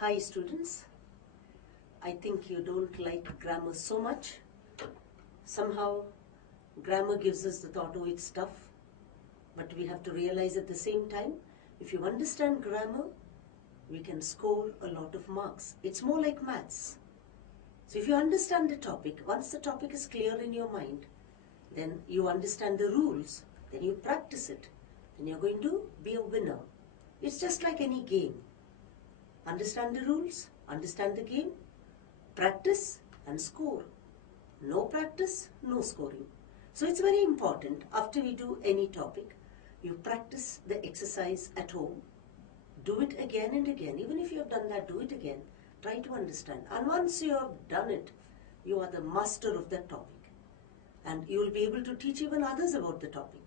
Hi students, I think you don't like grammar so much. Somehow grammar gives us the thought, oh, it's tough. But we have to realize at the same time, if you understand grammar, we can score a lot of marks. It's more like maths. So if you understand the topic, once the topic is clear in your mind, then you understand the rules, then you practice it, then you're going to be a winner. It's just like any game. Understand the rules, understand the game, practice and score. No practice, no scoring. So it's very important after we do any topic, you practice the exercise at home. Do it again and again. Even if you have done that, do it again. Try to understand. And once you have done it, you are the master of that topic. And you will be able to teach even others about the topic.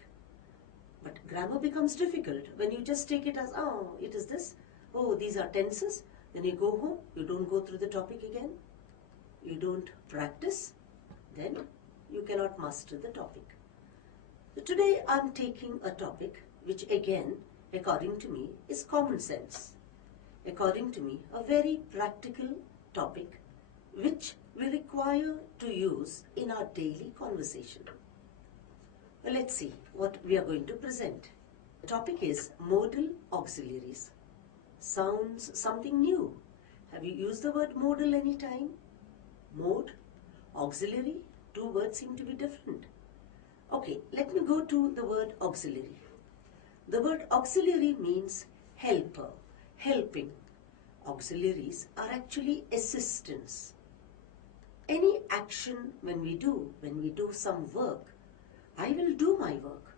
But grammar becomes difficult when you just take it as, oh, it is this. Oh, these are tenses. Then you go home, you don't go through the topic again. You don't practice, then you cannot master the topic. So today I'm taking a topic which again, according to me, is common sense. According to me, a very practical topic which we require to use in our daily conversation. Well, let's see what we are going to present. The topic is modal auxiliaries. Sounds something new. Have you used the word modal any time? Mode, auxiliary, two words seem to be different. Okay, let me go to the word auxiliary. The word auxiliary means helper, helping. Auxiliaries are actually assistants. Any action when we do some work, I will do my work.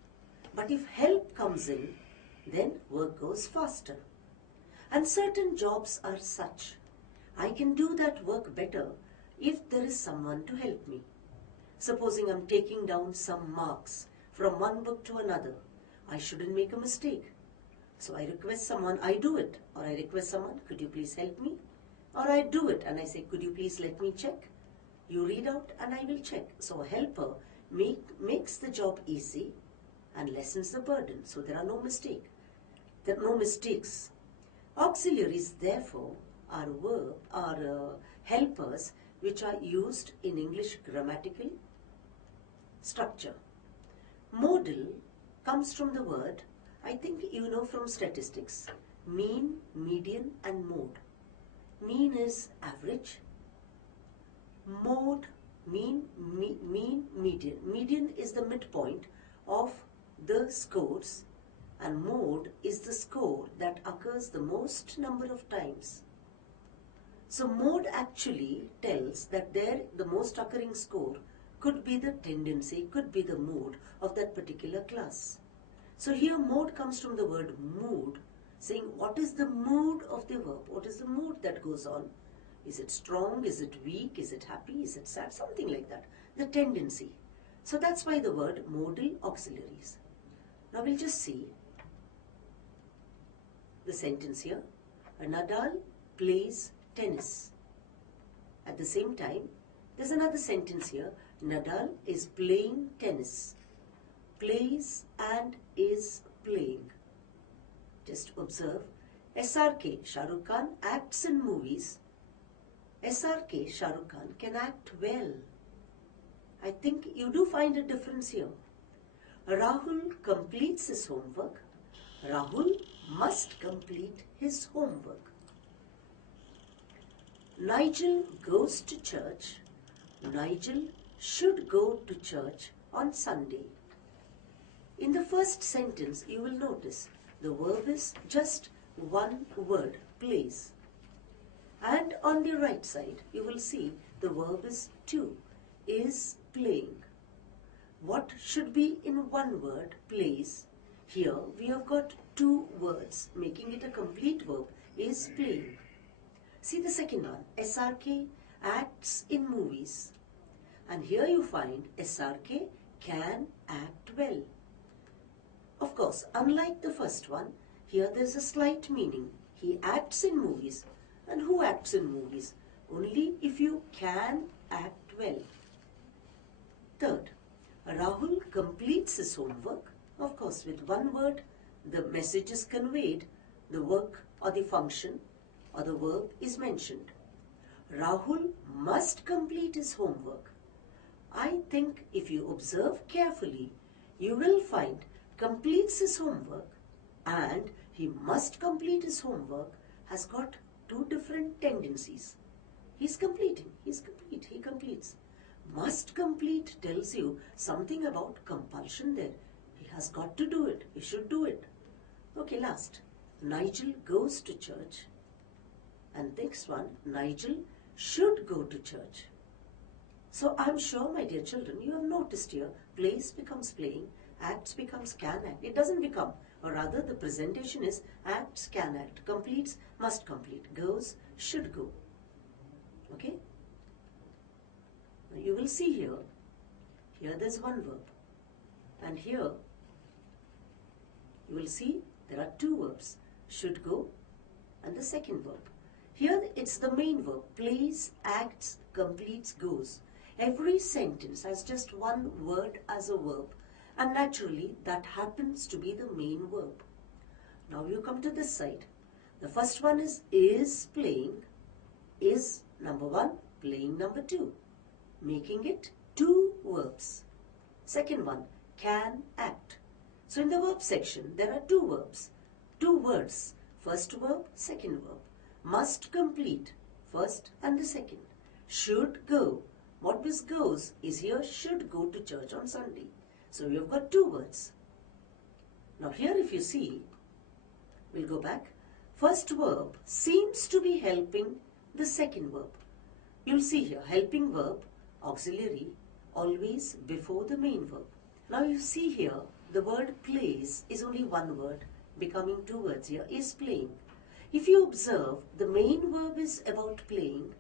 But if help comes in, then work goes faster. And certain jobs are such. I can do that work better if there is someone to help me. Supposing I'm taking down some marks from one book to another, I shouldn't make a mistake. So I request someone, I do it. Or I request someone, could you please help me? Or I do it and I say, could you please let me check? You read out and I will check. So a helper makes the job easy and lessens the burden. So there are no mistakes. There are no mistakes. Auxiliaries, therefore, are helpers which are used in English grammatical structure. Modal comes from the word, I think you know from statistics, mean, median and mode. Mean is average. Mode, mean, median. Median is the midpoint of the scores and mode is the score that occurs the most number of times. So mode actually tells that the most occurring score could be the tendency, could be the mood of that particular class. So here mode comes from the word mood, saying what is the mood of the verb, what is the mood that goes on. Is it strong, is it weak, is it happy, is it sad, something like that. The tendency. So that's why the word modal auxiliaries. Now we'll just see the sentence here. Nadal plays tennis. At the same time, there's another sentence here. Nadal is playing tennis. Plays and is playing. Just observe. SRK, Shah Rukh Khan, acts in movies. SRK, Shah Rukh Khan, can act well. I think you do find a difference here. Rahul completes his homework. Rahul must complete his homework. Nigel goes to church. Nigel should go to church on Sunday. In the first sentence, you will notice the verb is just one word, plays. And on the right side, you will see the verb is two, is playing. What should be in one word, plays? Here we have got two words, making it a complete verb, is playing. See the second one, SRK acts in movies. And here you find SRK can act well. Of course, unlike the first one, here there is a slight meaning. He acts in movies. And who acts in movies? Only if you can act well. Third, Rahul completes his homework. Of course, with one word, the message is conveyed, the work or the function or the verb is mentioned. Rahul must complete his homework. I think if you observe carefully, you will find completes his homework and he must complete his homework has got two different tendencies. He's completing, he's complete, he completes. Must complete tells you something about compulsion there. He has got to do it, he should do it. Okay, last. Nigel goes to church. And next one, Nigel should go to church. So I'm sure, my dear children, you have noticed here, plays becomes playing, acts becomes can act. It doesn't become, or rather the presentation is acts can act, completes must complete, goes should go. Okay? Now you will see here there's one verb. And here you will see there are two verbs, should go and the second verb. Here it's the main verb, plays, acts, completes, goes. Every sentence has just one word as a verb, and naturally that happens to be the main verb. Now you come to this side. The first one is playing, is number one, playing number two, making it two verbs. Second one, can act. So in the verb section there are two verbs, two words, first verb, second verb. Must complete, first and the second. Should go. What this goes is here should go to church on Sunday. So we have got two words. Now here if you see, we'll go back. First verb seems to be helping the second verb. You'll see here helping verb, auxiliary, always before the main verb. Now you see here the word plays is only one word, becoming two words here, is playing. If you observe, the main verb is about playing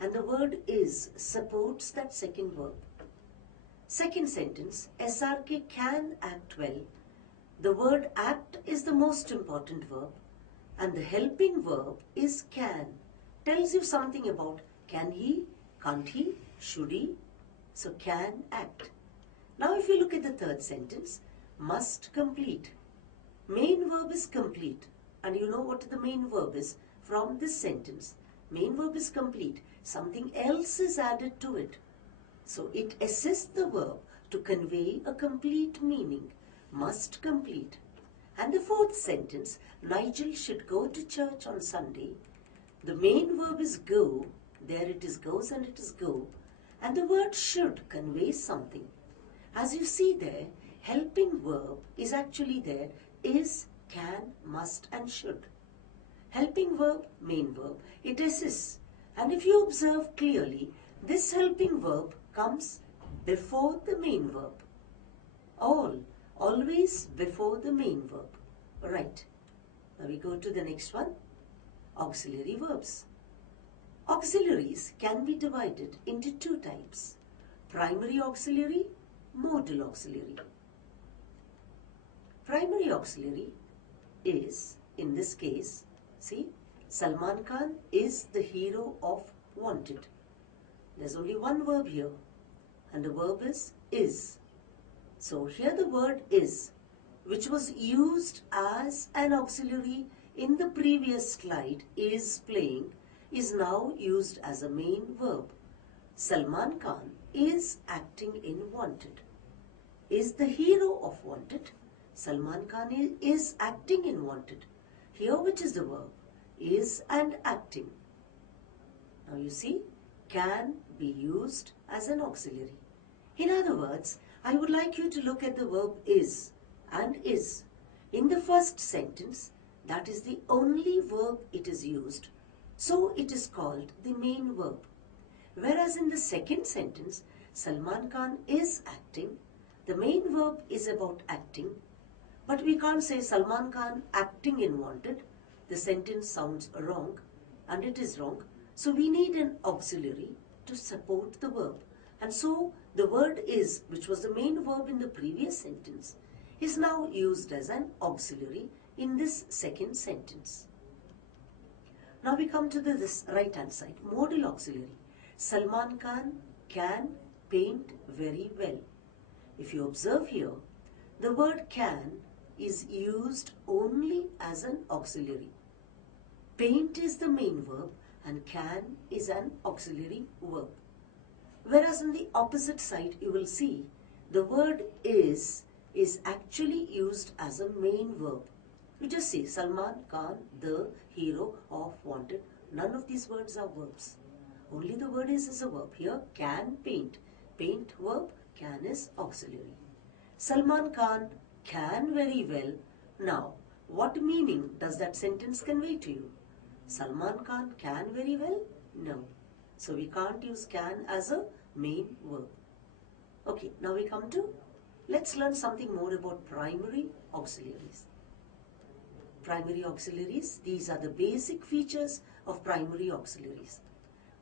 and the word is supports that second verb. Second sentence, SRK can act well. The word act is the most important verb and the helping verb is can. Tells you something about can he, can't he, should he. So can act. Now if you look at the third sentence, must complete. Main verb is complete. And you know what the main verb is from this sentence. Main verb is complete. Something else is added to it. So it assists the verb to convey a complete meaning. Must complete. And the fourth sentence, Nigel should go to church on Sunday. The main verb is go. There it is goes and it is go. And the word should conveys something. As you see there, helping verb is actually there, is, can, must and should. Helping verb, main verb, it assists. And if you observe clearly, this helping verb comes before the main verb. Always before the main verb. Right. Now we go to the next one. Auxiliary verbs. Auxiliaries can be divided into two types. Primary auxiliary, modal auxiliary. Primary auxiliary is, in this case, see, Salman Khan is the hero of Wanted. There's only one verb here and the verb is. So here the word is, which was used as an auxiliary in the previous slide, is playing, is now used as a main verb. Salman Khan is acting in Wanted. Is the hero of Wanted. Salman Khan is acting in Wanted. Here which is the verb? Is and acting. Now you see, can be used as an auxiliary. In other words, I would like you to look at the verb is and is. In the first sentence, that is the only verb it is used, so it is called the main verb. Whereas in the second sentence, Salman Khan is acting, the main verb is about acting, but we can't say Salman Khan acting in Wanted. The sentence sounds wrong and it is wrong. So we need an auxiliary to support the verb. And so the word is, which was the main verb in the previous sentence, is now used as an auxiliary in this second sentence. Now we come to this right hand side, modal auxiliary. Salman Khan can paint very well. If you observe here, the word can is used only as an auxiliary. Paint is the main verb and can is an auxiliary verb. Whereas on the opposite side, you will see the word is actually used as a main verb. You just see Salman Khan, the hero of Wanted. None of these words are verbs. Only the word is a verb. Here, can paint. Paint verb, can is auxiliary. Salman Khan can very well. Now, what meaning does that sentence convey to you? Salman Khan can very well? No. So we can't use can as a main verb. Okay, now we come to, let's learn something more about primary auxiliaries. Primary auxiliaries, these are the basic features of primary auxiliaries.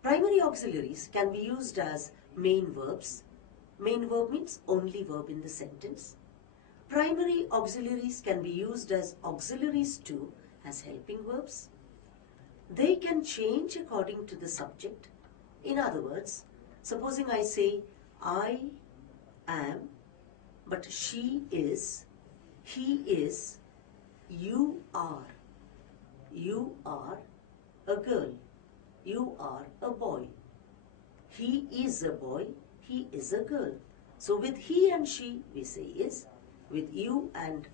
Primary auxiliaries can be used as main verbs. Main verb means only verb in the sentence. Primary auxiliaries can be used as auxiliaries too, as helping verbs. They can change according to the subject. In other words, supposing I say, I am, but she is, he is, you are a girl, you are a boy, he is a boy, he is a girl. So with he and she, we say is. With you and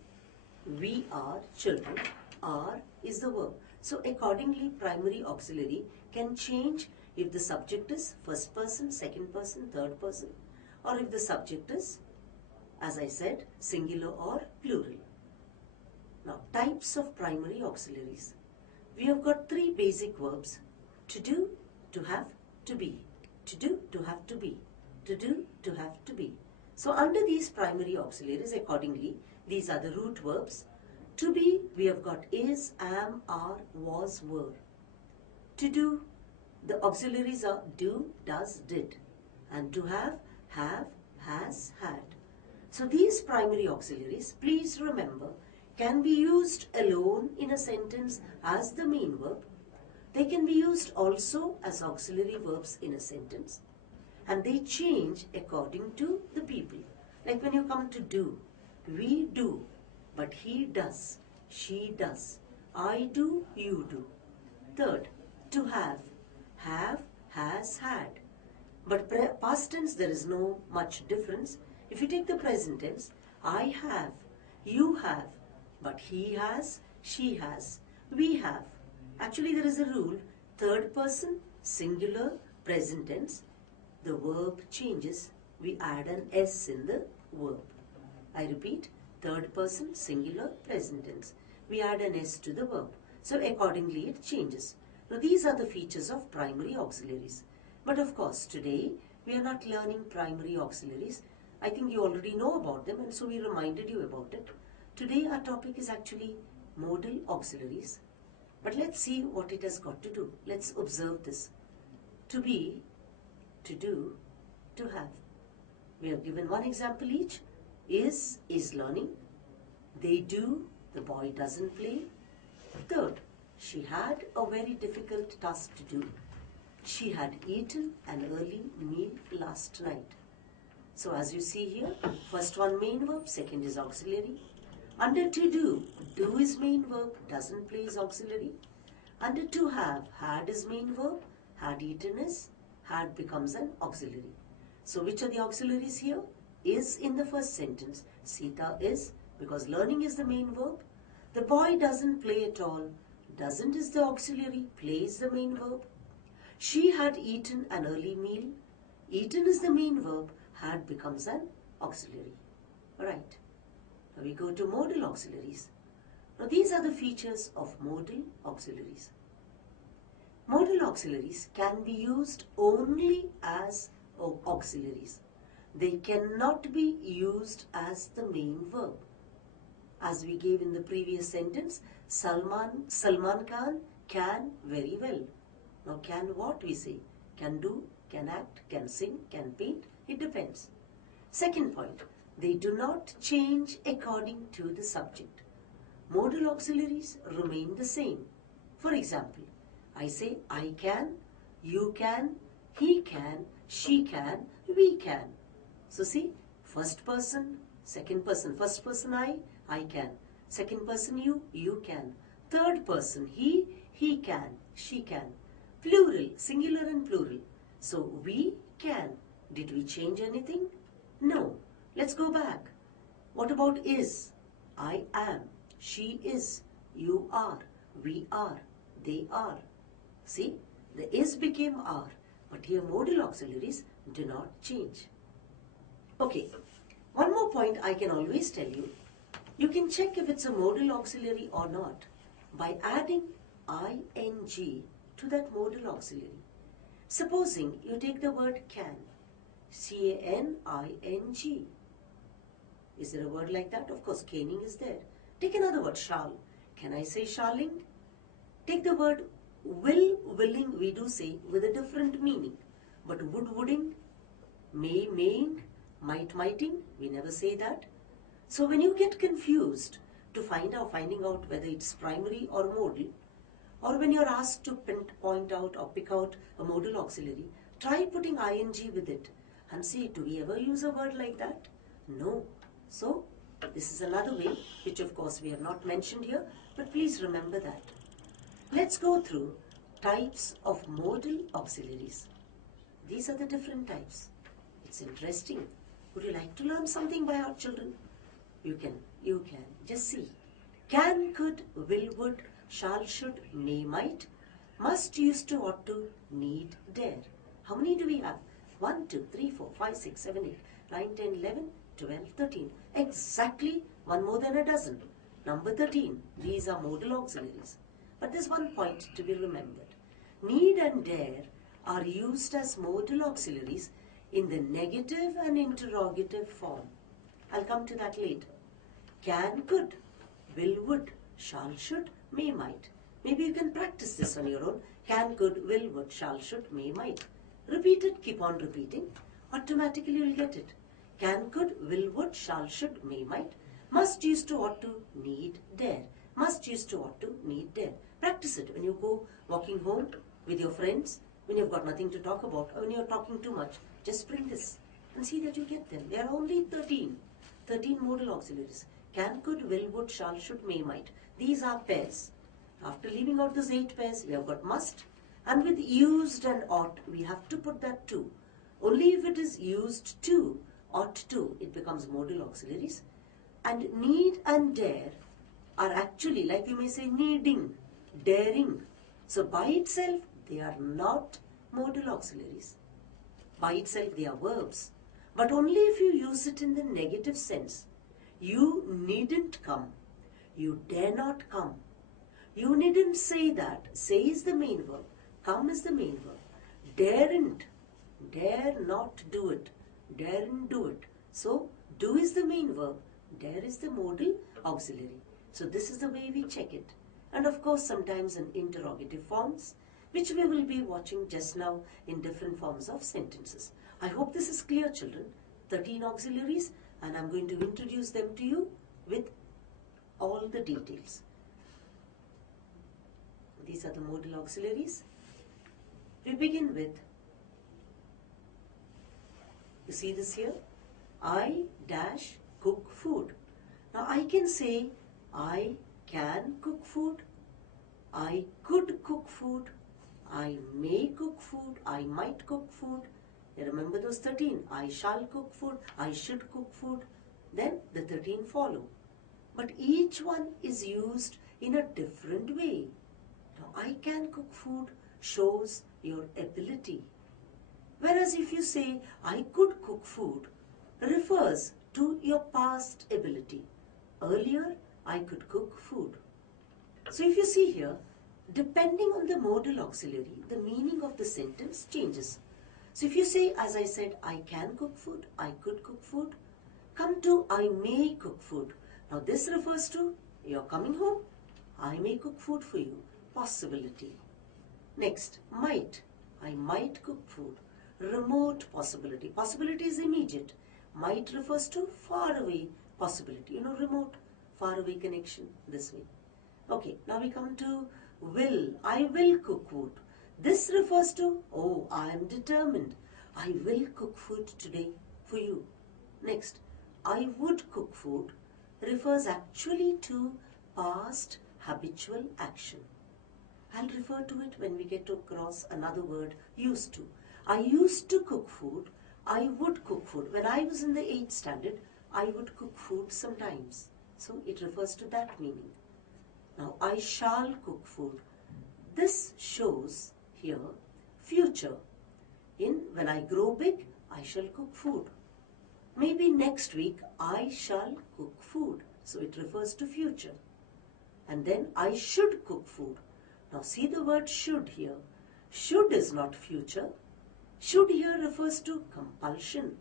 we are children, are is the verb. So accordingly, primary auxiliary can change if the subject is first person, second person, third person, or if the subject is, as I said, singular or plural. Now, types of primary auxiliaries. We have got three basic verbs: to do, to have, to be. To do, to have, to be. To do, to have, to be. So under these primary auxiliaries, accordingly, these are the root verbs. To be, we have got is, am, are, was, were. To do, the auxiliaries are do, does, did. And to have, has, had. So these primary auxiliaries, please remember, can be used alone in a sentence as the main verb. They can be used also as auxiliary verbs in a sentence. And they change according to the people. Like when you come to do, we do, but he does, she does, I do, you do. Third, to have, has, had. But past tense, there is no much difference. If you take the present tense, I have, you have, but he has, she has, we have. Actually, there is a rule, third person, singular, present tense. The verb changes, we add an S in the verb. I repeat, third person, singular, present tense. We add an S to the verb. So accordingly it changes. Now these are the features of primary auxiliaries. But of course today we are not learning primary auxiliaries. I think you already know about them, and so we reminded you about it. Today our topic is actually modal auxiliaries. But let's see what it has got to do. Let's observe this. To be, to do, to have. We have given one example each. Is learning. They do, the boy doesn't play. Third, she had a very difficult task to do. She had eaten an early meal last night. So as you see here, first one main verb, second is auxiliary. Under to do is main verb, doesn't play is auxiliary. Under to have, had is main verb, had eaten is, had becomes an auxiliary. So which are the auxiliaries here? Is in the first sentence. Sita is, because learning is the main verb. The boy doesn't play at all. Doesn't is the auxiliary, play is the main verb. She had eaten an early meal. Eaten is the main verb, had becomes an auxiliary. Alright. Now we go to modal auxiliaries. Now these are the features of modal auxiliaries. Modal auxiliaries can be used only as auxiliaries. They cannot be used as the main verb. As we gave in the previous sentence, Salman Khan can very well. Now can what we say? Can do, can act, can sing, can paint. It depends. Second point, they do not change according to the subject. Modal auxiliaries remain the same. For example, I say I can, you can, he can, she can, we can. So see, first person, second person, first person I can. Second person you can. Third person he He can, she can. Plural, singular and plural. So we can. Did we change anything? No. Let's go back. What about is? I am. She is. You are. We are. They are. See, the is became are. But here modal auxiliaries do not change. Okay, one more point I can always tell you. You can check if it's a modal auxiliary or not by adding ing to that modal auxiliary. Supposing you take the word can, C-A-N-I-N-G. Is there a word like that? Of course, caning is there. Take another word, shall. Can I say shalling? Take the word will, willing, we do say with a different meaning. But would, wooding, may, maying, might, mighting, we never say that. So when you get confused to finding out whether it's primary or modal, or when you're asked to point out or pick out a modal auxiliary, try putting ing with it and see, do we ever use a word like that? No. So this is another way, which of course we have not mentioned here, but please remember that. Let's go through types of modal auxiliaries. These are the different types. It's interesting. Would you like to learn something by our children? You can. Just see. Can, could, will, would, shall, should, may, might, must, used to, ought to, need, dare. How many do we have? 1, 2, 3, 4, 5, 6, 7, 8, 9, 10, 11, 12, 13. Exactly one more than a dozen. Number 13. These are modal auxiliaries. But there's one point to be remembered. Need and dare are used as modal auxiliaries in the negative and interrogative form. I'll come to that later. Can, could, will, would, shall, should, may, might. Maybe you can practice this on your own. Can, could, will, would, shall, should, may, might. Repeat it, keep on repeating. Automatically you'll get it. Can, could, will, would, shall, should, may, might. Must, used to, ought to, need, dare. Must, used to, ought to, need, dare. Practice it when you go walking home with your friends, when you've got nothing to talk about, or when you're talking too much. Just bring this and see that you get them. There are only 13 modal auxiliaries. Can, could, will, would, shall, should, may, might. These are pairs. After leaving out those 8 pairs, we have got must. And with used and ought, we have to put that to. Only if it is used to, ought to, it becomes modal auxiliaries. And need and dare are actually, like you may say, needing, daring. So by itself, they are not modal auxiliaries. By itself, they are verbs. But only if you use it in the negative sense. You needn't come. You dare not come. You needn't say that. Say is the main verb. Come is the main verb. Daren't. Dare not do it. Daren't do it. So, do is the main verb. Dare is the modal auxiliary. So, this is the way we check it. And of course, sometimes in interrogative forms, which we will be watching just now in different forms of sentences. I hope this is clear, children. 13 auxiliaries, and I'm going to introduce them to you with all the details. These are the modal auxiliaries. We begin with, you see this here? I dash cook food. Now I can say I can cook food, I could cook food, I may cook food, I might cook food. You remember those 13? I shall cook food, I should cook food. Then the 13 follow. But each one is used in a different way. Now, I can cook food shows your ability. Whereas if you say, I could cook food, refers to your past ability. Earlier, I could cook food. So if you see here, depending on the modal auxiliary, the meaning of the sentence changes. So if you say, as I said, I can cook food, I could cook food, come to I may cook food. Now this refers to, you're coming home, I may cook food for you. Possibility. Next, might. I might cook food. Remote possibility. Possibility is immediate. Might refers to far away possibility. You know, remote, far away connection, this way. Okay, now we come to will. I will cook food. This refers to, oh, I am determined. I will cook food today for you. Next, I would cook food refers actually to past habitual action. I'll refer to it when we get to cross another word, used to. I used to cook food. I would cook food. When I was in the 8th standard, I would cook food sometimes. So it refers to that meaning. Now, I shall cook food. This shows here future. When I grow big, I shall cook food. Maybe next week, I shall cook food. So it refers to future. And then I should cook food. Now see the word should here. Should is not future. Should here refers to compulsion.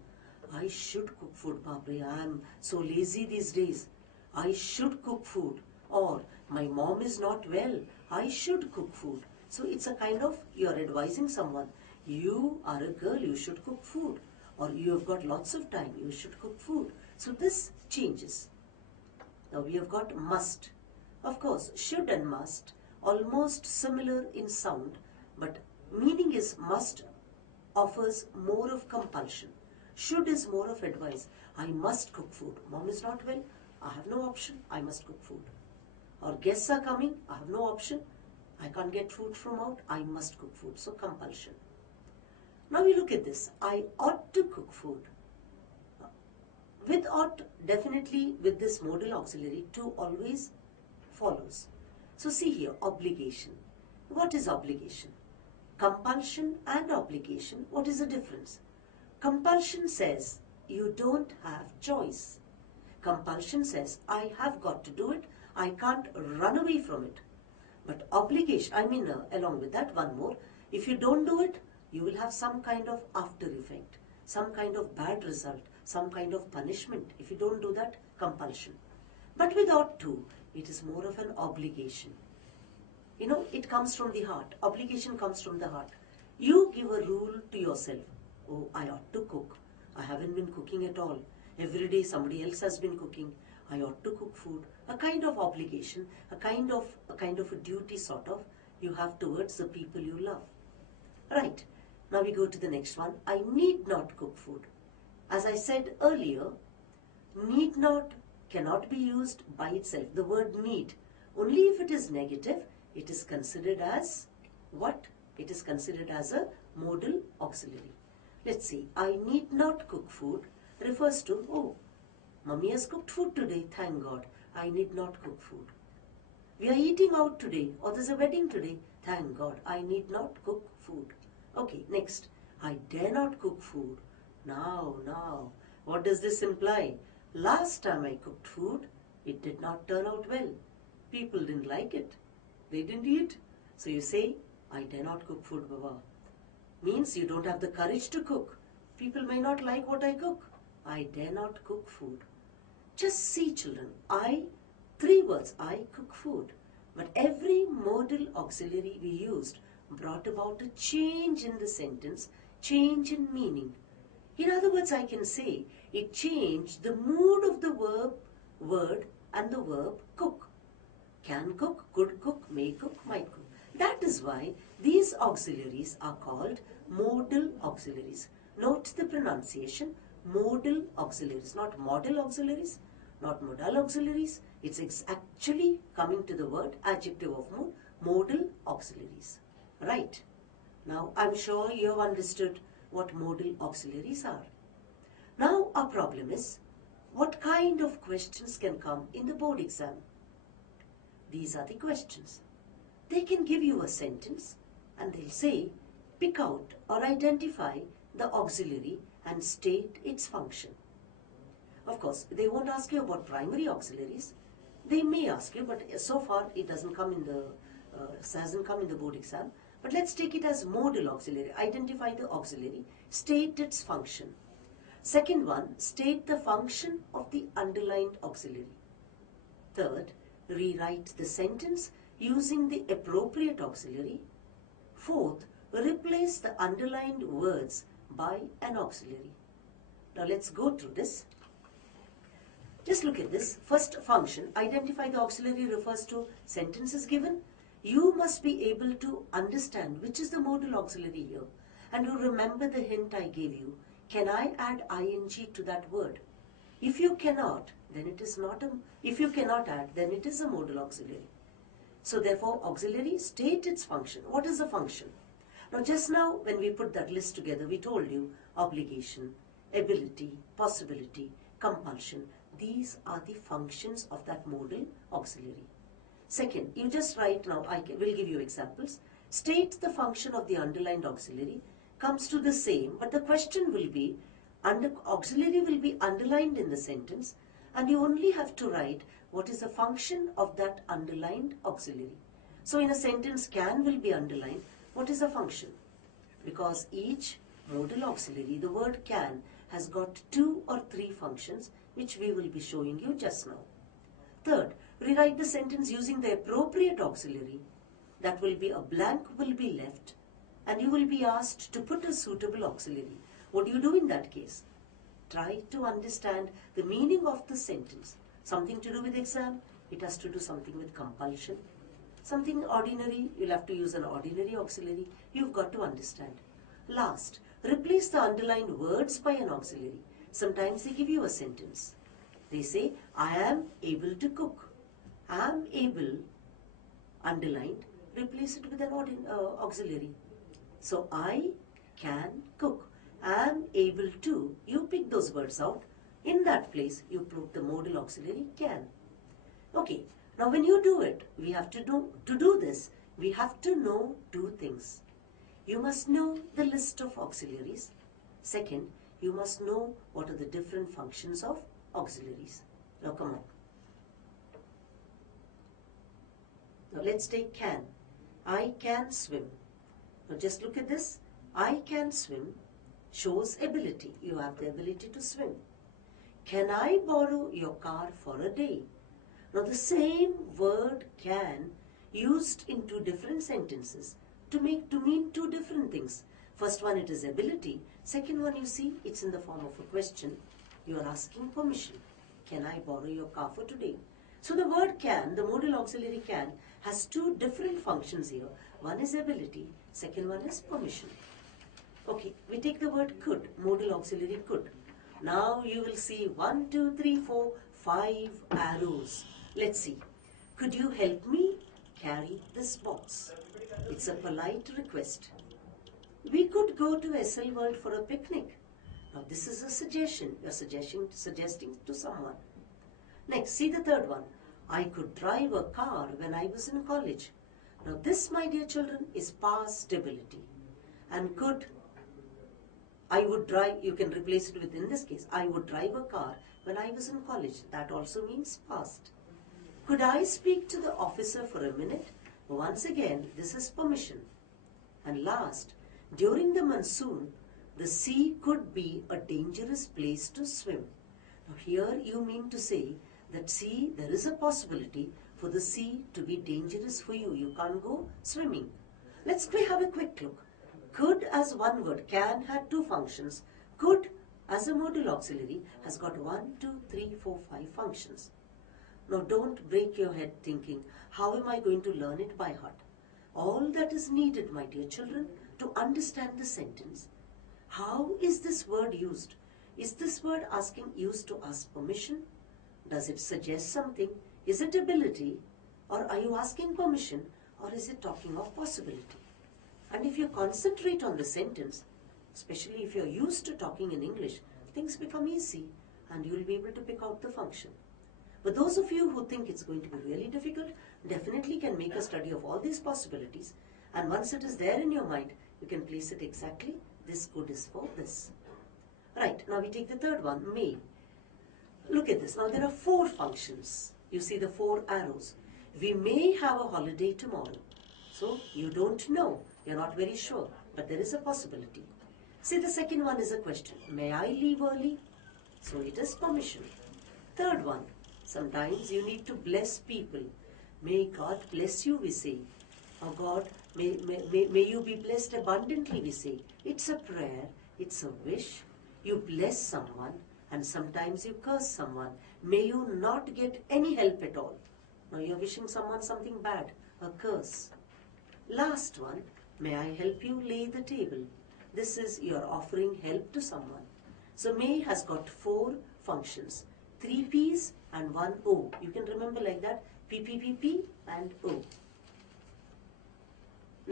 I should cook food, Babri. I am so lazy these days. I should cook food. Or my mom is not well. I should cook food. So it's a kind of, you are advising someone. You are a girl, you should cook food. Or you have got lots of time, you should cook food. So this changes. Now we have got must. Of course, should and must, almost similar in sound, but meaning is must offers more of compulsion. Should is more of advice. I must cook food. Mom is not well. I have no option. I must cook food. Or guests are coming. I have no option. I can't get food from out. I must cook food. So compulsion. Now we look at this. I ought to cook food. With ought, definitely with this modal auxiliary, to always follows. So see here, obligation. What is obligation? Compulsion and obligation, what is the difference? Compulsion says you don't have choice. Compulsion says I have got to do it, I can't run away from it. But obligation, along with that one more, if you don't do it, you will have some kind of after effect, some kind of bad result, some kind of punishment if you don't do that, compulsion. But with ought to, it is more of an obligation. It comes from the heart. Obligation comes from the heart. You give a rule to yourself. Oh, I ought to cook. I haven't been cooking at all. Every day somebody else has been cooking. I ought to cook food. A kind of obligation, a kind of a duty sort of you have towards the people you love. Right. Now we go to the next one. I need not cook food. As I said earlier, need not cannot be used by itself. The word need, only if it is negative, it is considered as what? It is considered as a modal auxiliary. Let's see. I need not cook food refers to, oh, Mummy has cooked food today, thank God. I need not cook food. We are eating out today, or there's a wedding today, thank God. I need not cook food. Okay, next. I dare not cook food. Now. What does this imply? Last time I cooked food, it did not turn out well. People didn't like it. They didn't eat. So you say, I dare not cook food, Baba. Means you don't have the courage to cook. People may not like what I cook. I dare not cook food. Just see, children, three words, I cook food. But every modal auxiliary we used brought about a change in the sentence, change in meaning. In other words, I can say it changed the mood of the word and the verb cook. Can cook, could cook, may cook, might cook. That is why these auxiliaries are called modal auxiliaries. Note the pronunciation, modal auxiliaries, not modal auxiliaries, not modal auxiliaries. It's actually coming to the word adjective of mood, modal auxiliaries. Right. Now, I'm sure you have understood what modal auxiliaries are. Now, our problem is, what kind of questions can come in the board exam? These are the questions. They can give you a sentence and they'll say, pick out or identify the auxiliary and state its function. Of course, they won't ask you about primary auxiliaries. They may ask you, but so far it hasn't come in the board exam. But let's take it as modal auxiliary. Identify the auxiliary, state its function. Second one, state the function of the underlined auxiliary. Third, rewrite the sentence using the appropriate auxiliary. Fourth, replace the underlined words by an auxiliary. Now let's go through this. Just look at this. First function, identify the auxiliary refers to sentences given. You must be able to understand which is the modal auxiliary here. And you remember the hint I gave you. Can I add ing to that word? If you cannot, then it is not if you cannot add, then it is a modal auxiliary. So therefore, auxiliary, state its function. What is the function? Now just now when we put that list together, we told you obligation, ability, possibility, compulsion. These are the functions of that modal auxiliary. Second, you just write now, will give you examples. State the function of the underlined auxiliary, comes to the same, but the question will be, auxiliary will be underlined in the sentence, and you only have to write what is the function of that underlined auxiliary. So in a sentence, can will be underlined. What is the function? Because each modal auxiliary, the word can, has got 2 or 3 functions, which we will be showing you just now. Third, rewrite the sentence using the appropriate auxiliary. That will be a blank will be left, and you will be asked to put a suitable auxiliary. What do you do in that case? Try to understand the meaning of the sentence. Something to do with exam, it has to do something with compulsion. Something ordinary, you'll have to use an ordinary auxiliary. You've got to understand. Last, replace the underlined words by an auxiliary. Sometimes they give you a sentence. They say, I am able to cook. I am able, underlined, replace it with an auxiliary. So, I can cook. I am able to. You pick those words out. In that place, you put the modal auxiliary can. Okay. Now when you do it, we have to do this, we have to know 2 things. You must know the list of auxiliaries. Second, you must know what are the different functions of auxiliaries. Now come on. Now let's take can. I can swim. Now just look at this. I can swim shows ability. You have the ability to swim. Can I borrow your car for a day? Now the same word can used in 2 different sentences to mean 2 different things. First one, it is ability. Second one, you see, it's in the form of a question. You are asking permission. Can I borrow your car for today? So the word can, the modal auxiliary can, has 2 different functions here. One is ability, second one is permission. Okay, we take the word could, modal auxiliary could. Now you will see 1, 2, 3, 4, 5 arrows. Let's see. Could you help me carry this box? It's a polite request. We could go to SL World for a picnic. Now this is a suggestion. You're suggesting to someone. Next, see the third one. I could drive a car when I was in college. Now this, my dear children, is past ability. And could, I would drive, you can replace it with, in this case, I would drive a car when I was in college. That also means past. Could I speak to the officer for a minute? Once again, this is permission. And last, during the monsoon, the sea could be a dangerous place to swim. Now here you mean to say that sea, there is a possibility for the sea to be dangerous for you. You can't go swimming. Let's have a quick look. Could as one word, can had 2 functions. Could as a modal auxiliary has got 1, 2, 3, 4, 5 functions. Now don't break your head thinking, how am I going to learn it by heart? All that is needed, my dear children, to understand the sentence. How is this word used? Is this word used to ask permission? Does it suggest something? Is it ability? Or are you asking permission? Or is it talking of possibility? And if you concentrate on the sentence, especially if you're used to talking in English, things become easy and you will be able to pick out the function. But those of you who think it's going to be really difficult, definitely can make a study of all these possibilities. And once it is there in your mind, you can place it exactly, this could is for this. Right, now we take the third one, may. Look at this. Now there are 4 functions. You see the 4 arrows. We may have a holiday tomorrow. So you don't know. You're not very sure. But there is a possibility. See, the second one is a question. May I leave early? So it is permission. Third one. Sometimes you need to bless people. May God bless you, we say. Oh God, may you be blessed abundantly, we say. It's a prayer. It's a wish. You bless someone and sometimes you curse someone. May you not get any help at all. Now you're wishing someone something bad, a curse. Last one, may I help you lay the table? This is you're offering help to someone. So may has got 4 functions, 3 P's and 1 O. You can remember like that, P, P, P, P and O.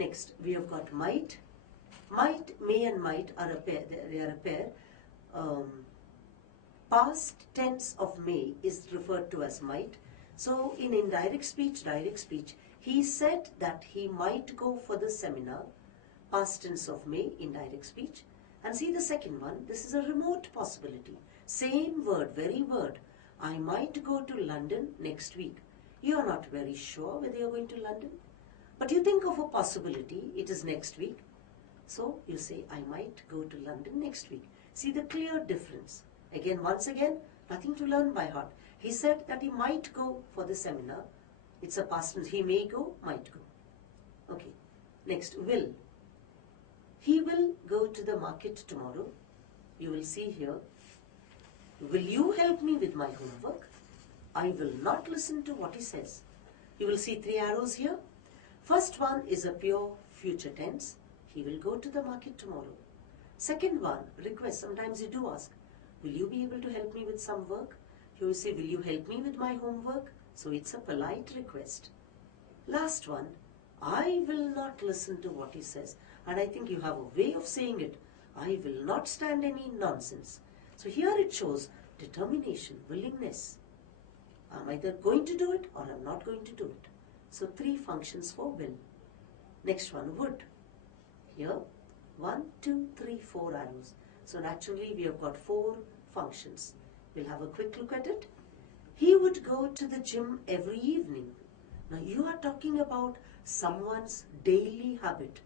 Next, we have got might. Might, may and might are a pair. They are a pair. Past tense of may is referred to as might. So in indirect speech, direct speech, he said that he might go for the seminar. Past tense of may, indirect speech. And see the second one, this is a remote possibility. Same word, very word. I might go to London next week. You are not very sure whether you are going to London. But you think of a possibility, it is next week. So you say, I might go to London next week. See the clear difference. Again, once again, nothing to learn by heart. He said that he might go for the seminar. It's a past tense. He may go, might go. Okay. Next, will. He will go to the market tomorrow. You will see here. Will you help me with my homework? I will not listen to what he says. You will see 3 arrows here. First one is a pure future tense. He will go to the market tomorrow. Second one, request. Sometimes you do ask, will you be able to help me with some work? Here you say, will you help me with my homework? So it's a polite request. Last one, I will not listen to what he says. And I think you have a way of saying it. I will not stand any nonsense. So here it shows determination, willingness. I'm either going to do it or I'm not going to do it. So 3 functions for will. Next one, would. Here, 1, 2, 3, 4 arrows. So naturally we have got 4 functions. We'll have a quick look at it. He would go to the gym every evening. Now you are talking about someone's daily habit.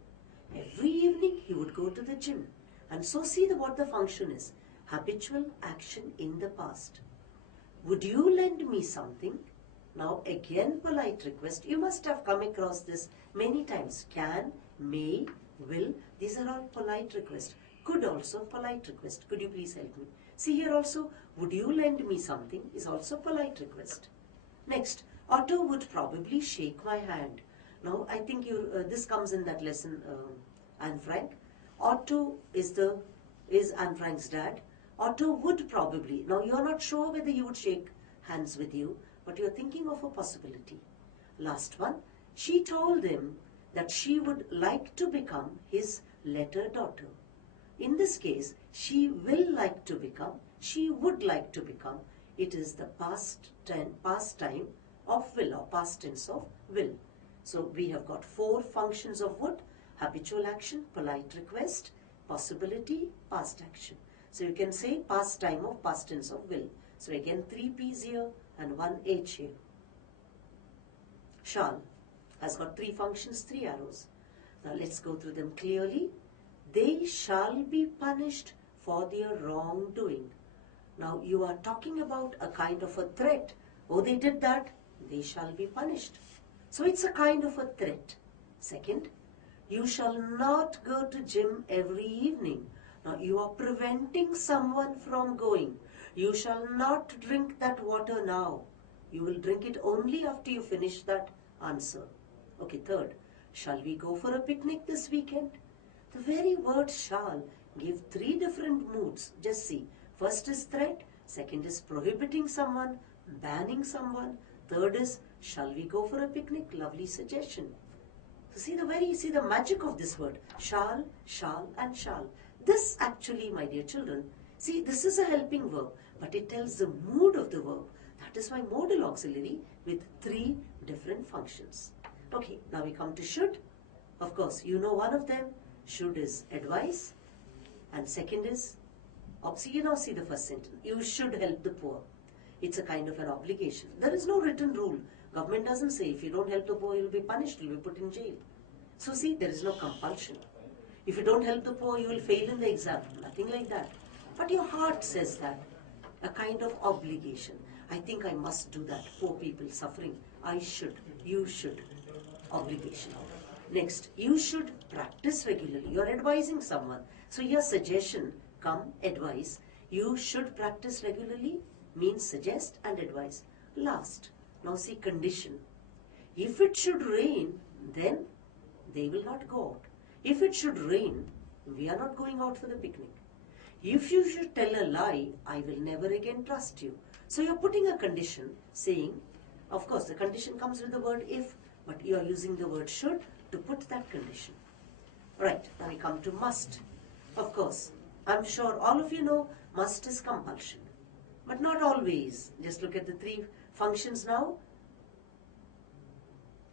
Every evening he would go to the gym. And so see what the function is. Habitual action in the past. Would you lend me something? Now again polite request. You must have come across this many times. Can, may, will. These are all polite requests. Could also polite request. Could you please help me? See here also, would you lend me something is also polite request. Next, Otto would probably shake my hand. Now I think this comes in that lesson, Anne Frank. Otto is Anne Frank's dad. Otto would probably. Now you are not sure whether he would shake hands with you, but you are thinking of a possibility. Last one, she told him that she would like to become his letter daughter. In this case, she will like to become, she would like to become. It is the past time of will or past tense of will. So we have got 4 functions of would: habitual action, polite request, possibility, past action. So you can say past time of past tense of will. So again 3 P's here and 1 H here. Shall has got 3 functions, 3 arrows. Now let's go through them clearly. They shall be punished for their wrongdoing. Now you are talking about a kind of a threat. Oh, they did that, they shall be punished. So it's a kind of a threat. Second, you shall not go to gym every evening. Now you are preventing someone from going. You shall not drink that water now. You will drink it only after you finish that answer. Okay, third, shall we go for a picnic this weekend? The very word shall give 3 different moods. Just see. First is threat. Second is prohibiting someone, banning someone. Third is, shall we go for a picnic? Lovely suggestion. So see the magic of this word. Shall and shall. This actually, my dear children, see, this is a helping verb, but it tells the mood of the verb. That is why modal auxiliary with 3 different functions. Okay, now we come to should. Of course, you know one of them. Should is advice, and second is, see the first sentence. You should help the poor. It's a kind of an obligation. There is no written rule. Government doesn't say if you don't help the poor, you'll be punished, you'll be put in jail. So see, there is no compulsion. If you don't help the poor, you will fail in the exam. Nothing like that. But your heart says that. A kind of obligation. I think I must do that. Poor people suffering. I should. You should. Obligation. Next, you should practice regularly. You are advising someone. So your suggestion, advice. You should practice regularly means suggest and advise. Last, now see condition. If it should rain, then they will not go out. If it should rain, we are not going out for the picnic. If you should tell a lie, I will never again trust you. So you're putting a condition saying, of course the condition comes with the word if, but you are using the word should to put that condition. Right, now we come to must. Of course, I'm sure all of you know must is compulsion, but not always. Just look at the three functions now.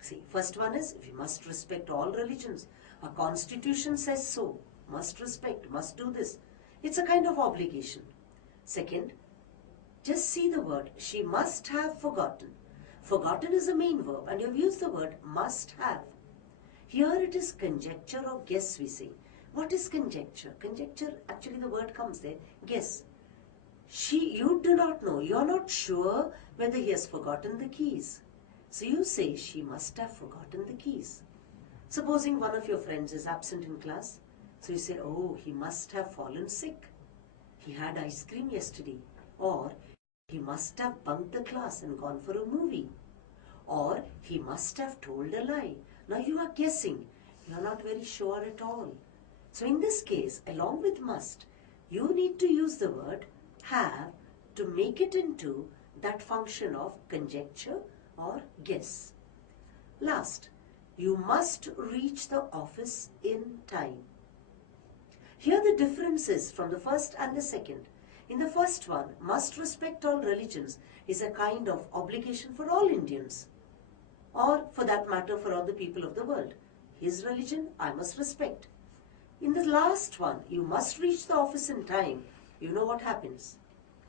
See, first one is, if you must respect all religions. Our constitution says so. Must respect, must do this. It's a kind of obligation. Second, just see the word, she must have forgotten. Forgotten is a main verb, and you've used the word must have. Here it is conjecture or guess, we say. What is conjecture? Conjecture, actually the word comes there, guess. You do not know, you are not sure whether he has forgotten the keys. So you say, she must have forgotten the keys. Supposing one of your friends is absent in class, so you say, oh, he must have fallen sick. He had ice cream yesterday. Or, he must have bunked the class and gone for a movie. Or, he must have told a lie. Now you are guessing. You are not very sure at all. So in this case, along with must, you need to use the word have to make it into that function of conjecture or guess. Last, you must reach the office in time. Here the difference is from the first and the second. In the first one, must respect all religions is a kind of obligation for all Indians, or for that matter for all the people of the world. His religion, I must respect. In the last one, you must reach the office in time. You know what happens.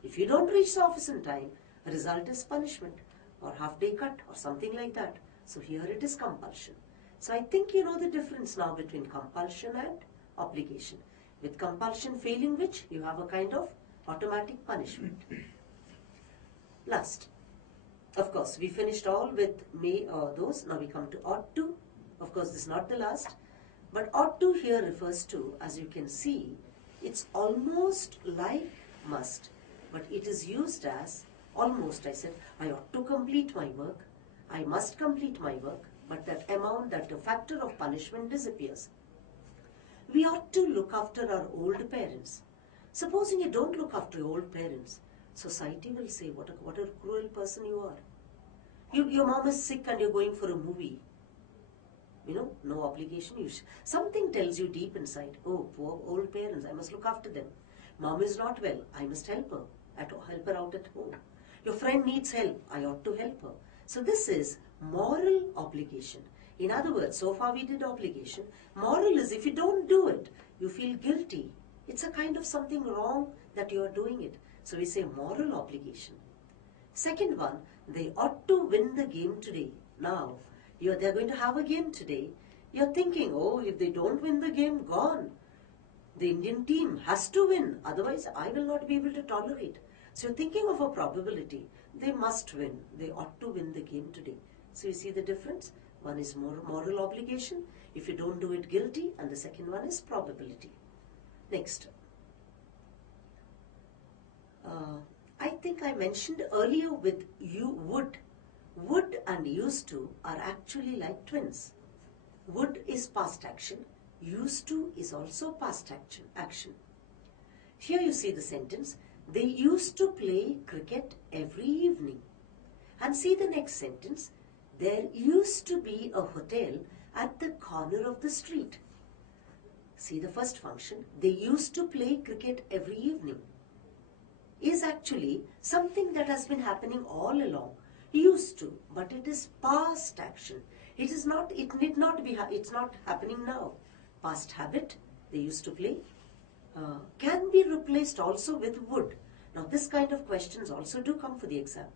If you don't reach the office in time, the result is punishment or half-day cut or something like that. So here it is compulsion. So I think you know the difference now between compulsion and obligation. With compulsion failing which, you have a kind of automatic punishment. Last. Of course, we finished all with may or those. Now we come to ought to. Of course, this is not the last. But ought to here refers to, as you can see, it's almost like must. But it is used as, almost I said, I ought to complete my work. I must complete my work. But that amount, that factor of punishment disappears. We ought to look after our old parents. Supposing you don't look after your old parents, society will say, what a cruel person you are. Your mom is sick and you're going for a movie. You know, no obligation. Something tells you deep inside, oh, poor old parents, I must look after them. Mom is not well, I must help her out at home. Your friend needs help, I ought to help her. So this is moral obligation. In other words, so far we did obligation. Moral is if you don't do it, you feel guilty. It's a kind of something wrong that you are doing it. So we say moral obligation. Second one, they ought to win the game today. Now, they're going to have a game today. You're thinking, oh, if they don't win the game, gone. The Indian team has to win. Otherwise, I will not be able to tolerate. So you're thinking of a probability. They must win. They ought to win the game today. So you see the difference? One is moral obligation. If you don't do it, guilty. And the second one is probability. Next. I think I mentioned earlier with you would. Would and used to are actually like twins. Would is past action. Used to is also past action. Here you see the sentence. They used to play cricket every evening. And see the next sentence. There used to be a hotel at the corner of the street. See the first function. They used to play cricket every evening. Is actually something that has been happening all along. Used to, but it is past action. It is not, it need not be, it's not happening now. Past habit, they used to play, can be replaced also with would. Now this kind of questions also do come for the exam.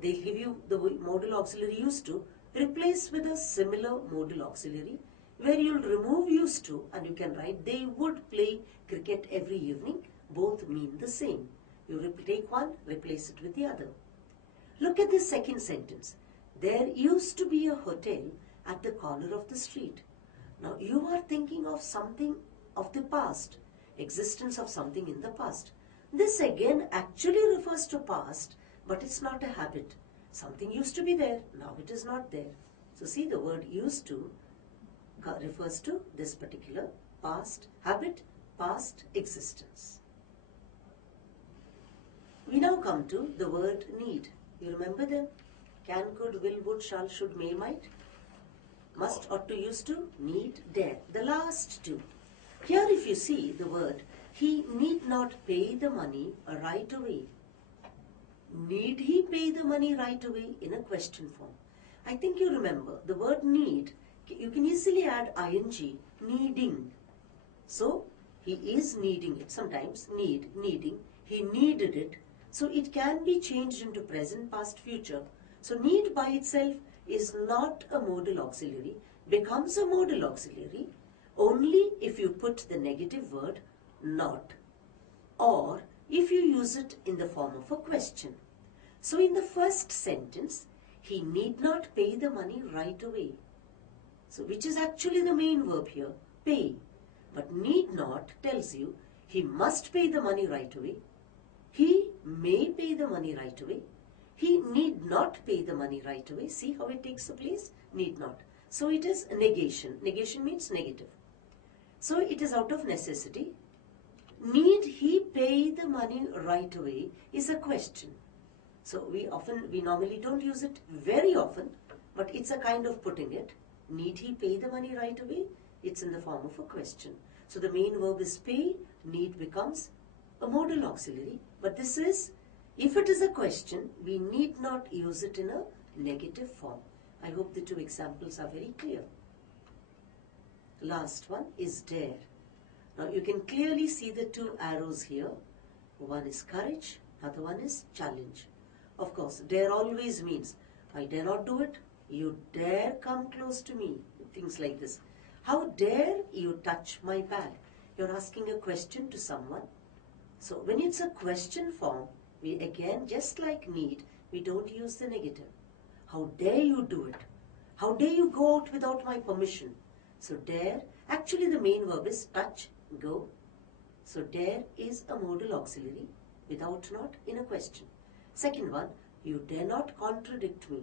They'll give you the modal auxiliary used to, replace with a similar modal auxiliary, where you'll remove used to and you can write they would play cricket every evening. Both mean the same. You take one, replace it with the other. Look at the second sentence. There used to be a hotel at the corner of the street. Now you are thinking of something of the past, existence of something in the past. This again actually refers to past, but it's not a habit. Something used to be there, now it is not there. So see, the word used to refers to this particular past habit, past existence. We now come to the word need. You remember them? Can, could, will, would, shall, should, may, might. Must, ought to, used to, need, dare. The last two. Here if you see the word, he need not pay the money right away. Need he pay the money right away in a question form? I think you remember the word need, you can easily add ing, needing. So, he is needing it. Sometimes needing, he needed it. So, it can be changed into present, past, future. So, need by itself is not a modal auxiliary, becomes a modal auxiliary only if you put the negative word not, or if you use it in the form of a question. So, in the first sentence, he need not pay the money right away. So, which is actually the main verb here, pay. But need not tells you he must pay the money right away. He may pay the money right away. He need not pay the money right away. See how it takes the place? Need not. So it is negation. Negation means negative. So it is out of necessity. Need he pay the money right away is a question. So we normally don't use it very often, but it's a kind of putting it. Need he pay the money right away? It's in the form of a question. So the main verb is pay, need becomes a modal auxiliary. But this is, if it is a question, we need not use it in a negative form. I hope the two examples are very clear. Last one is dare. Now you can clearly see the two arrows here. One is courage, other one is challenge. Of course, dare always means, I dare not do it, you dare come close to me, things like this. How dare you touch my bag? You're asking a question to someone. So when it's a question form, we again, just like need, we don't use the negative. How dare you do it? How dare you go out without my permission? So dare, actually the main verb is touch, go. So dare is a modal auxiliary without not in a question. Second one, you dare not contradict me.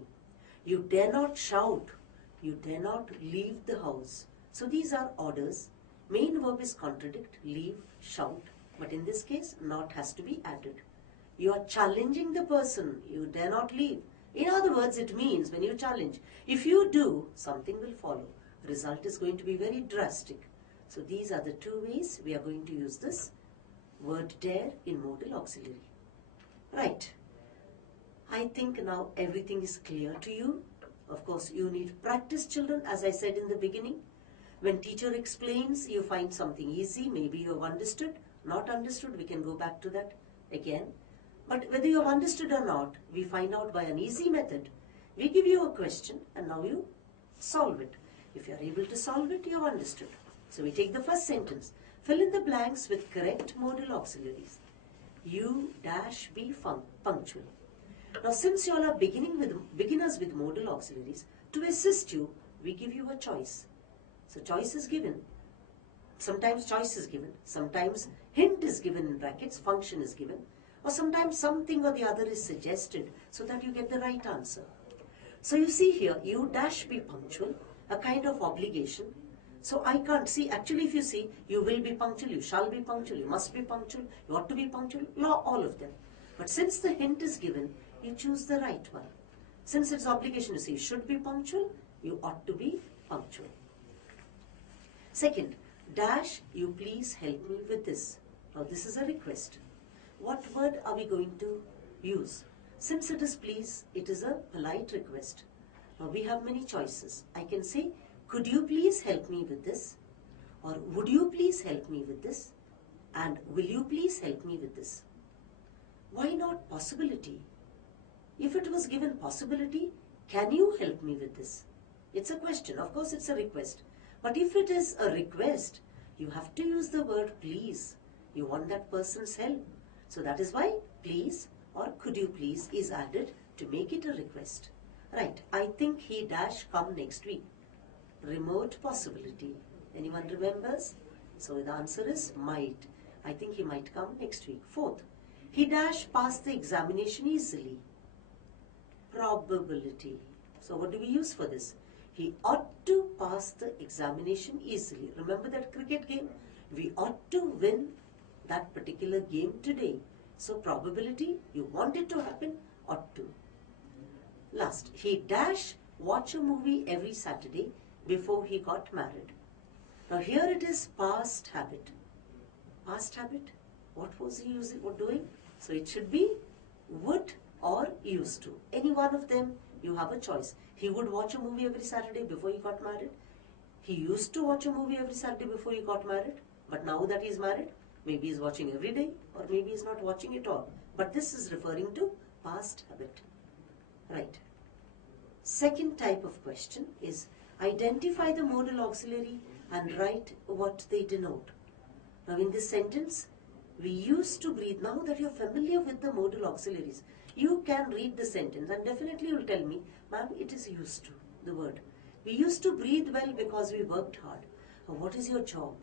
You dare not shout. You dare not leave the house. So these are orders. Main verb is contradict, leave, shout. But in this case, not has to be added. You are challenging the person. You dare not leave. In other words, it means when you challenge, if you do, something will follow. Result is going to be very drastic. So these are the two ways we are going to use this word dare in modal auxiliary. Right. I think now everything is clear to you. Of course, you need practice, children, as I said in the beginning. When teacher explains, you find something easy, maybe you have understood, not understood, we can go back to that again. But whether you have understood or not, we find out by an easy method. We give you a question and now you solve it. If you are able to solve it, you have understood. So we take the first sentence. Fill in the blanks with correct modal auxiliaries. You dash be punctual. Now since you all are beginners with modal auxiliaries, to assist you, we give you a choice. So choice is given. Sometimes choice is given. Sometimes hint is given in brackets, function is given. Or sometimes something or the other is suggested so that you get the right answer. So you see here, you dash be punctual, a kind of obligation. So I can't see, actually if you see, you will be punctual, you shall be punctual, you must be punctual, you ought to be punctual, all of them. But since the hint is given, you choose the right one. Since it's obligation to say you should be punctual, you ought to be punctual. Second, dash, you please help me with this. Now this is a request. What word are we going to use? Since it is please, it is a polite request. Now we have many choices. I can say, could you please help me with this? Or would you please help me with this? And will you please help me with this? Why not possibility? If it was given possibility, can you help me with this? It's a question. Of course, it's a request. But if it is a request, you have to use the word please. You want that person's help. So that is why please or could you please is added to make it a request. Right. I think he dash come next week. Remote possibility. Anyone remembers? So the answer is might. I think he might come next week. Fourth, he dash pass the examination easily. Probability. So what do we use for this? He ought to pass the examination easily. Remember that cricket game? We ought to win that particular game today. So probability, you want it to happen, ought to. Last, he dash watch a movie every Saturday before he got married. Now here it is past habit. Past habit, what was he using or doing? So it should be would or used to. Any one of them, you have a choice. He would watch a movie every Saturday before he got married. He used to watch a movie every Saturday before he got married. But now that he's married, maybe he's watching every day or maybe he's not watching at all. But this is referring to past habit. Right. Second type of question is identify the modal auxiliary and write what they denote. Now in this sentence, we used to breathe. Now that you're familiar with the modal auxiliaries, you can read the sentence and definitely you'll tell me, ma'am, it is used to, the word. We used to breathe well because we worked hard. Now, what is your job?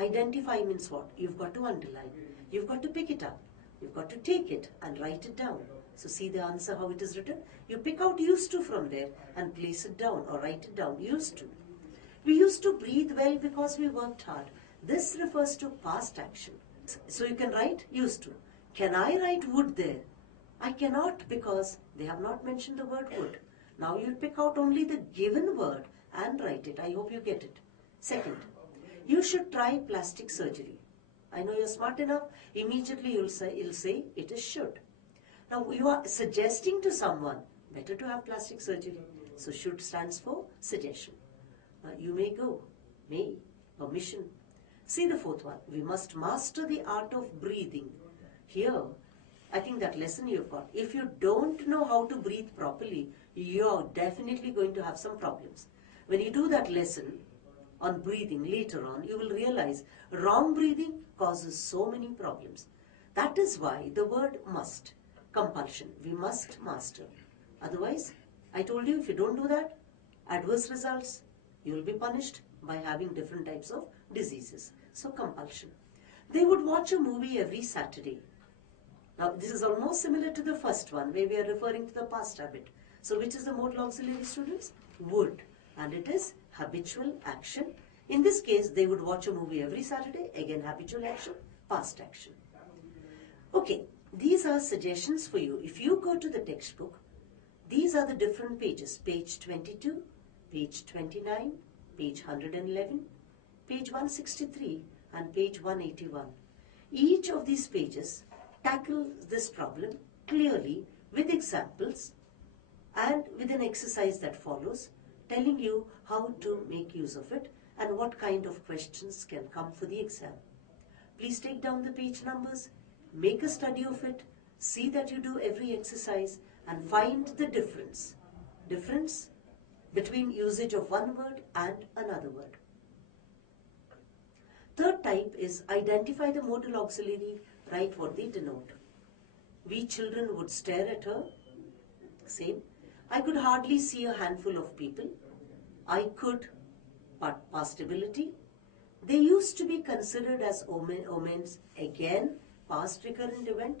Identify means what? You've got to underline. You've got to pick it up. You've got to take it and write it down. So see the answer how it is written? You pick out used to from there and place it down or write it down. Used to. We used to breathe well because we worked hard. This refers to past action. So you can write used to. Can I write would there? I cannot because they have not mentioned the word would. Now you pick out only the given word and write it. I hope you get it. Second, you should try plastic surgery. I know you're smart enough. Immediately you'll say it is should. Now you are suggesting to someone better to have plastic surgery. So should stands for suggestion. You may go, may, permission. See the fourth one. We must master the art of breathing. Here, I think that lesson you've got. If you don't know how to breathe properly, you're definitely going to have some problems. When you do that lesson on breathing later on, you will realize wrong breathing causes so many problems. That is why the word must, compulsion, we must master. Otherwise, I told you if you don't do that, adverse results, you will be punished by having different types of diseases. So compulsion. They would watch a movie every Saturday. Now this is almost similar to the first one where we are referring to the past habit. So which is the modal auxiliary, students? Would. And it is habitual action. In this case, they would watch a movie every Saturday. Again, habitual action, past action. Okay, these are suggestions for you. If you go to the textbook, these are the different pages. Page 22, page 29, page 111, page 163 and page 181. Each of these pages tackles this problem clearly with examples and with an exercise that follows, telling you how to make use of it and what kind of questions can come for the exam. Please take down the page numbers, make a study of it, see that you do every exercise and find the difference between usage of one word and another word. Third type is identify the modal auxiliary, write what they denote. We children would stare at her. Same. I could hardly see a handful of people. I could, but past ability. They used to be considered as omens. Again, past recurrent event.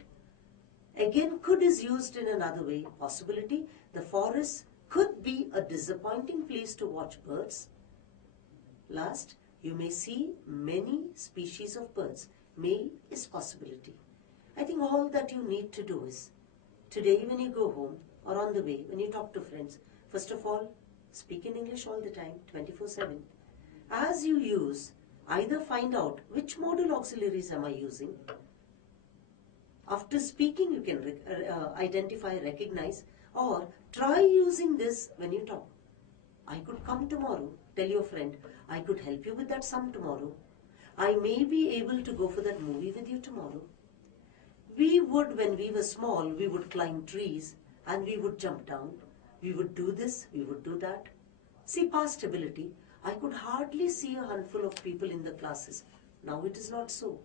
Again, could is used in another way. Possibility. The forest could be a disappointing place to watch birds. Last, you may see many species of birds. May is possibility. I think all that you need to do is, today when you go home or on the way, when you talk to friends, first of all, speak in English all the time, 24/7. As you use, either find out which modal auxiliaries am I using. After speaking, you can identify, recognize, or try using this when you talk. I could come tomorrow, tell your friend, I could help you with that sum tomorrow. I may be able to go for that movie with you tomorrow. We would, when we were small, we would climb trees and we would jump down. We would do this, we would do that. See, past ability, I could hardly see a handful of people in the classes. Now it is not so.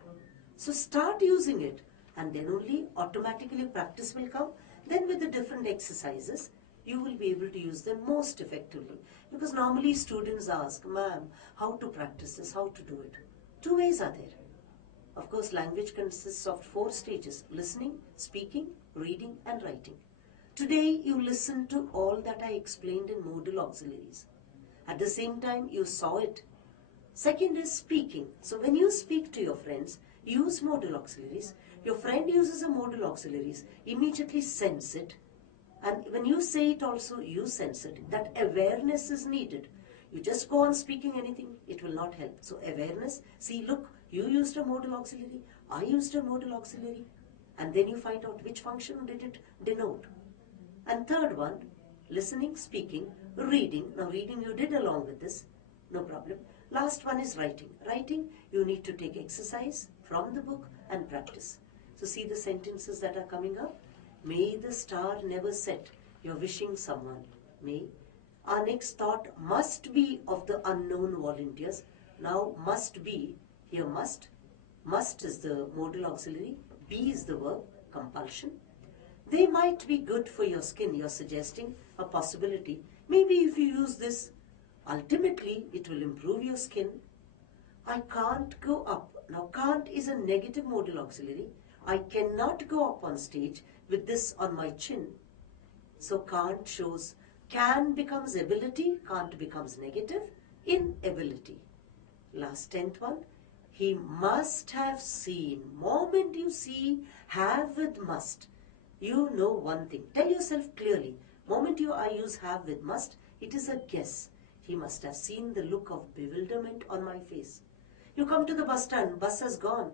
So start using it and then only automatically practice will come. Then with the different exercises, you will be able to use them most effectively. Because normally students ask, ma'am, how to practice this, how to do it. Two ways are there. Of course, language consists of 4 stages: listening, speaking, reading and writing. Today, you listened to all that I explained in modal auxiliaries. At the same time, you saw it. Second is speaking. So when you speak to your friends, use modal auxiliaries. Your friend uses a modal auxiliaries, immediately sense it. And when you say it also, you sense it. That awareness is needed. You just go on speaking anything, it will not help. So awareness, see, look, you used a modal auxiliary, I used a modal auxiliary, and then you find out which function did it denote. And third one, listening, speaking, reading. Now reading you did along with this, no problem. Last one is writing. Writing, you need to take exercise from the book and practice. So see the sentences that are coming up. May the star never set. You're wishing someone. May. Our next thought must be of the unknown volunteers. Now must be, here must. Must is the modal auxiliary. Be is the verb, compulsion. They might be good for your skin. You're suggesting a possibility. Maybe if you use this, ultimately it will improve your skin. I can't go up. Now can't is a negative modal auxiliary. I cannot go up on stage with this on my chin. So can't shows, can becomes ability, can't becomes negative, inability. Last 10th one, he must have seen. Moment you see, have with must. You know one thing. Tell yourself clearly. Moment I use have with must, it is a guess. He must have seen the look of bewilderment on my face. You come to the bus stand, bus has gone.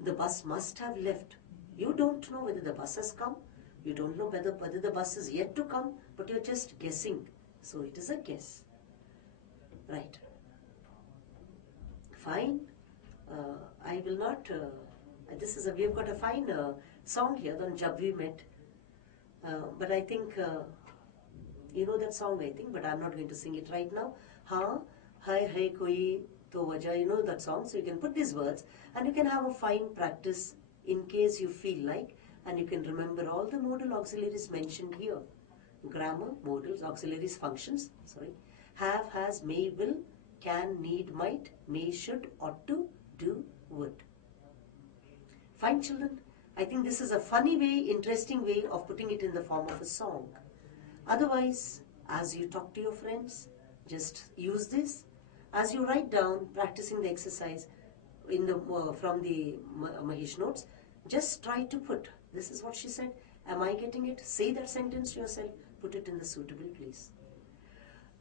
The bus must have left. You don't know whether the bus has come. You don't know whether the bus is yet to come, but you're just guessing. So it is a guess. Right. Fine. I will not, we have got a fine song here on Jab We Met. But I think, you know that song I think, but I'm not going to sing it right now. Ha, hai koi to wajah, you know that song. So you can put these words and you can have a fine practice in case you feel like, and you can remember all the modal auxiliaries mentioned here. Grammar, modals, auxiliaries, functions, sorry. Have, has, may, will, can, need, might, may, should, ought to, do, would. Fine, children. I think this is a funny way, interesting way of putting it in the form of a song. Otherwise, as you talk to your friends, just use this. As you write down, practicing the exercise in the from the Mahesh notes, just try to put, this is what she said, am I getting it? Say that sentence to yourself, put it in the suitable place.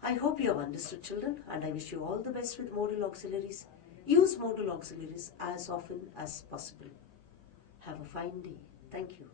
I hope you have understood, children, and I wish you all the best with modal auxiliaries. Use modal auxiliaries as often as possible. Have a fine day. Thank you.